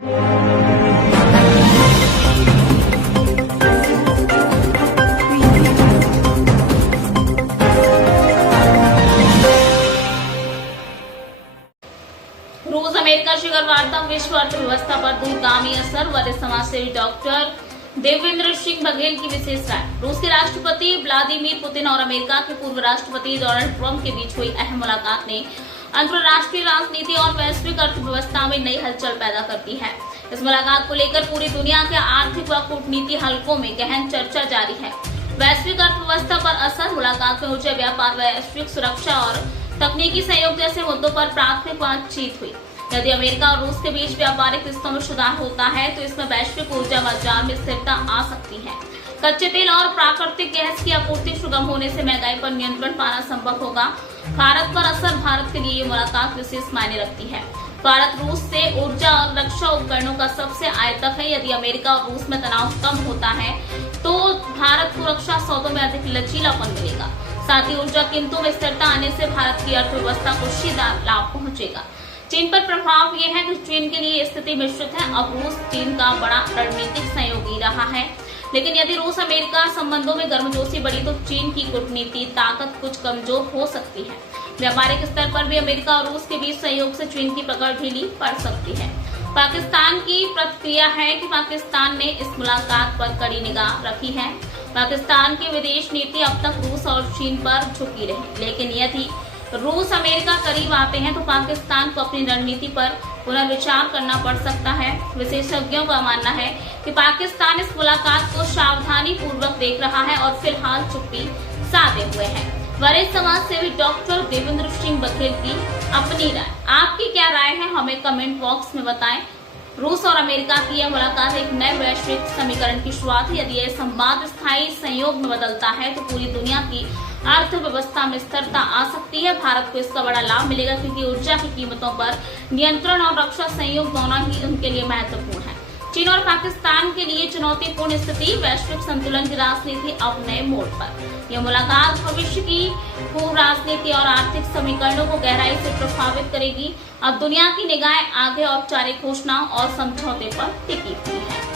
रूस अमेरिका शिखर वार्ता विश्व अर्थव्यवस्था पर दूरगामी असर। वरिष्ठ समाजसेवी डॉक्टर देवेंद्र सिंह बघेल की विशेष राय। रूस के राष्ट्रपति व्लादिमीर पुतिन और अमेरिका के पूर्व राष्ट्रपति डोनाल्ड ट्रंप के बीच हुई अहम मुलाकात ने अंतर्राष्ट्रीय राजनीति और वैश्विक अर्थव्यवस्था में नई हलचल पैदा करती है। इस मुलाकात को लेकर पूरी दुनिया के आर्थिक व कूटनीति हलकों में गहन चर्चा जारी है। वैश्विक अर्थव्यवस्था पर असर। मुलाकात में ऊर्जा, व्यापार, वैश्विक सुरक्षा और तकनीकी सहयोग जैसे मुद्दों पर प्राथमिक बातचीत हुई। यदि अमेरिका और रूस के बीच व्यापारिक रिश्तों में सुधार होता है तो इसमें वैश्विक ऊर्जा बाजार में स्थिरता आ सकती है। कच्चे तेल और प्राकृतिक गैस की आपूर्ति सुगम होने से महंगाई पर नियंत्रण पाना संभव होगा। भारत पर असर। भारत के लिए ये मुलाकात विशेष मायने रखती है। भारत रूस से ऊर्जा और रक्षा उपकरणों का सबसे आयातक है। यदि अमेरिका और रूस में तनाव कम होता है तो भारत को रक्षा सौदों में अधिक लचीलापन मिलेगा। साथ ही ऊर्जा कीमतों में स्थिरता आने से भारत की अर्थव्यवस्था को सीधा लाभ पहुंचेगा। चीन पर प्रभाव यह है कि चीन के लिए स्थिति मिश्रित है। अब रूस चीन का बड़ा रणनीतिक सहयोगी रहा है, लेकिन यदि रूस अमेरिका संबंधों में गर्मजोशी बढ़ी तो चीन की कूटनीतिक ताकत कुछ कमजोर हो सकती है। व्यापारिक स्तर पर भी अमेरिका और रूस के बीच सहयोग से चीन की पकड़ ढीली पड़ सकती है। पाकिस्तान की प्रतिक्रिया है कि पाकिस्तान ने इस मुलाकात पर कड़ी निगाह रखी है। पाकिस्तान की विदेश नीति अब तक रूस और चीन पर झुकी रही, लेकिन यदि रूस अमेरिका करीब आते हैं तो पाकिस्तान को अपनी रणनीति पर पुनर्विचार करना पड़ सकता है। विशेषज्ञों का मानना है कि पाकिस्तान इस मुलाकात को सावधानी पूर्वक देख रहा है और फिलहाल चुप्पी साधे हुए है। वरिष्ठ समाज सेवी डॉक्टर देवेंद्र सिंह बघेल की अपनी राय। आपकी क्या राय है, हमें कमेंट बॉक्स में बताएं। रूस और अमेरिका की यह मुलाकात एक नए वैश्विक समीकरण की शुरुआत है। यदि यह संवाद स्थायी संयोग में बदलता है तो पूरी दुनिया की अर्थव्यवस्था में स्थिरता आ सकती है। भारत को इसका बड़ा लाभ मिलेगा क्योंकि ऊर्जा की कीमतों पर नियंत्रण और रक्षा सहयोग दोनों ही उनके लिए महत्वपूर्ण है। चीन और पाकिस्तान के लिए चुनौतीपूर्ण स्थिति। वैश्विक संतुलन की राजनीति अब नए मोड़ पर। यह मुलाकात भविष्य की भू राजनीति और आर्थिक समीकरणों को गहराई से प्रभावित करेगी। अब दुनिया की निगाहें आगे औपचारिक घोषणा और समझौते पर टिकी हुई है।